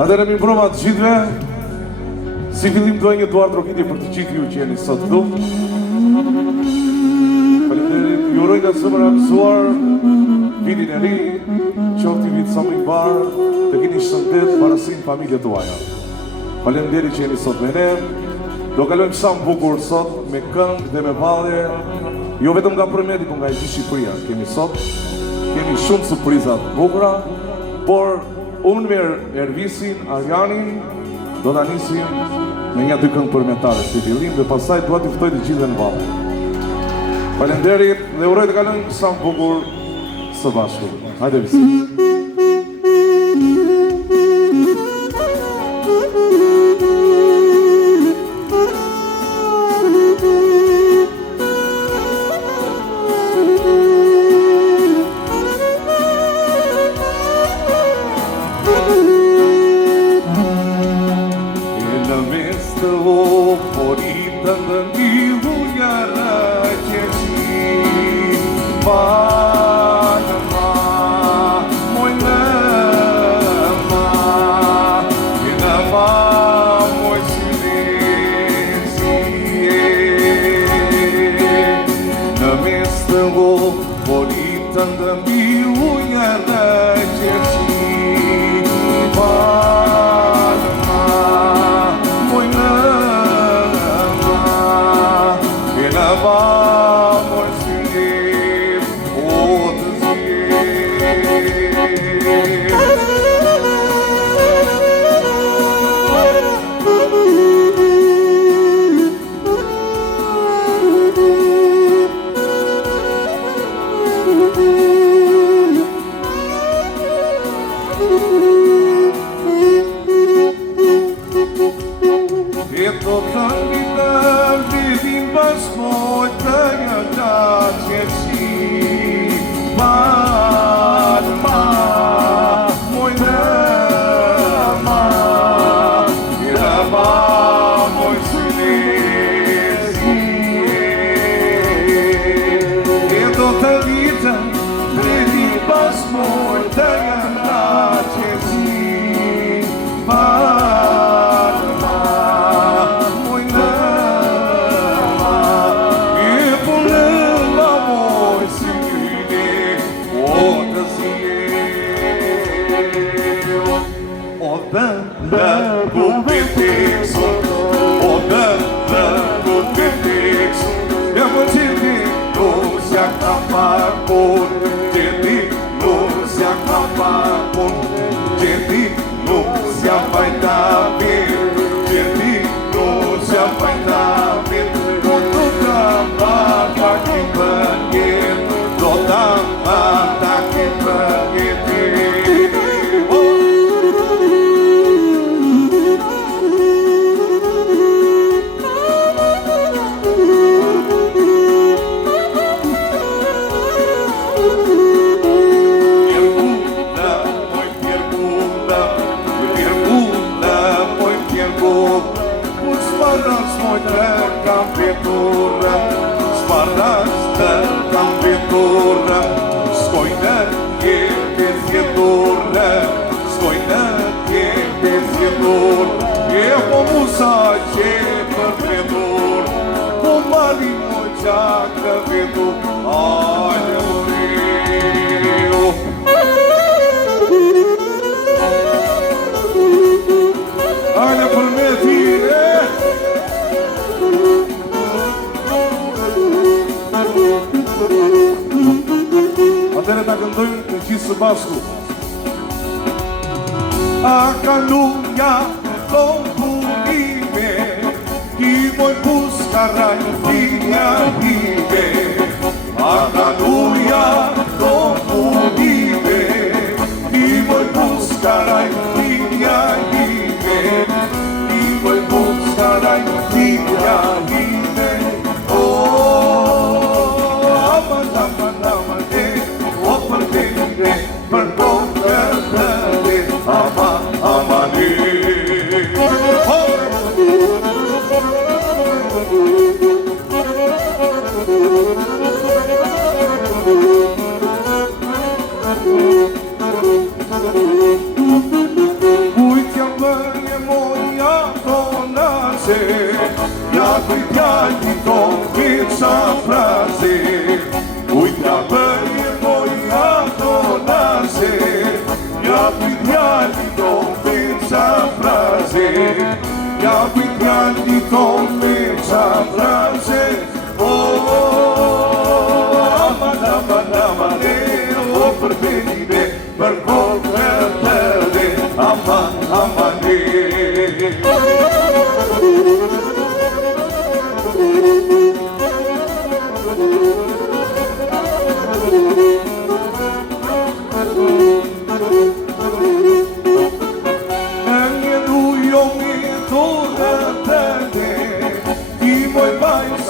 Atëherë mi mbroma të gjithëve. Si fillim doj një duar trokitje për të gjithë ju që jeni sot këtu. Faleminderit, ju uroj nga zemra e mësuar vitin e ri, qoftë vit sa më i mbar, të keni shëndet, parasin familjet tuaja. Faleminderit që jeni sot me ne. Do kalojmë sa më bukur sot me këngë dhe me vallje, jo vetëm nga Premeti, por nga gjithë Shqipëria. Kemi sot, kemi shumë surpriza të bukura, por unë me Ervisin, Arjanin, do ta nisim me një dy këngë përmetare si fillim dhe pastaj dua t'ju ftoj të gjithëve në vallë. Faleminderit dhe uroj të kalojmë sa më bukur së bashku. Hajde visi. Atëherë ta këndojmë në gjithë së bashku. A kaluja kompunime, i moj puskaraj finja ime. A kaluja kompunime, i moj puskaraj finja ime. I moj puskaraj finja ime. Ujtë jam frase, ja kujtjali ton vica frase, ujtja për moja donase, ja kujtjali ton vica frase, ja kujtjali ton vica frase, aman, aman, aman, për penime, për kokë të dhe, aman, aman,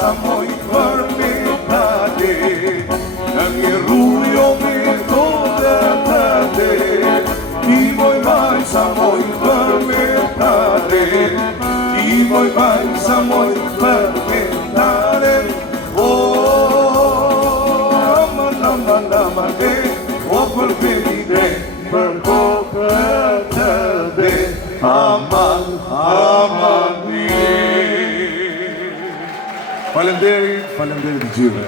sa moj përmetade, në një rujo me tode të te, ti moj vaj sa moj përmetade, ti moj vaj sa moj përmetade, aman, aman, aman, për penide, për kokë të dhe, aman, aman, Faleminderit të gjithëve.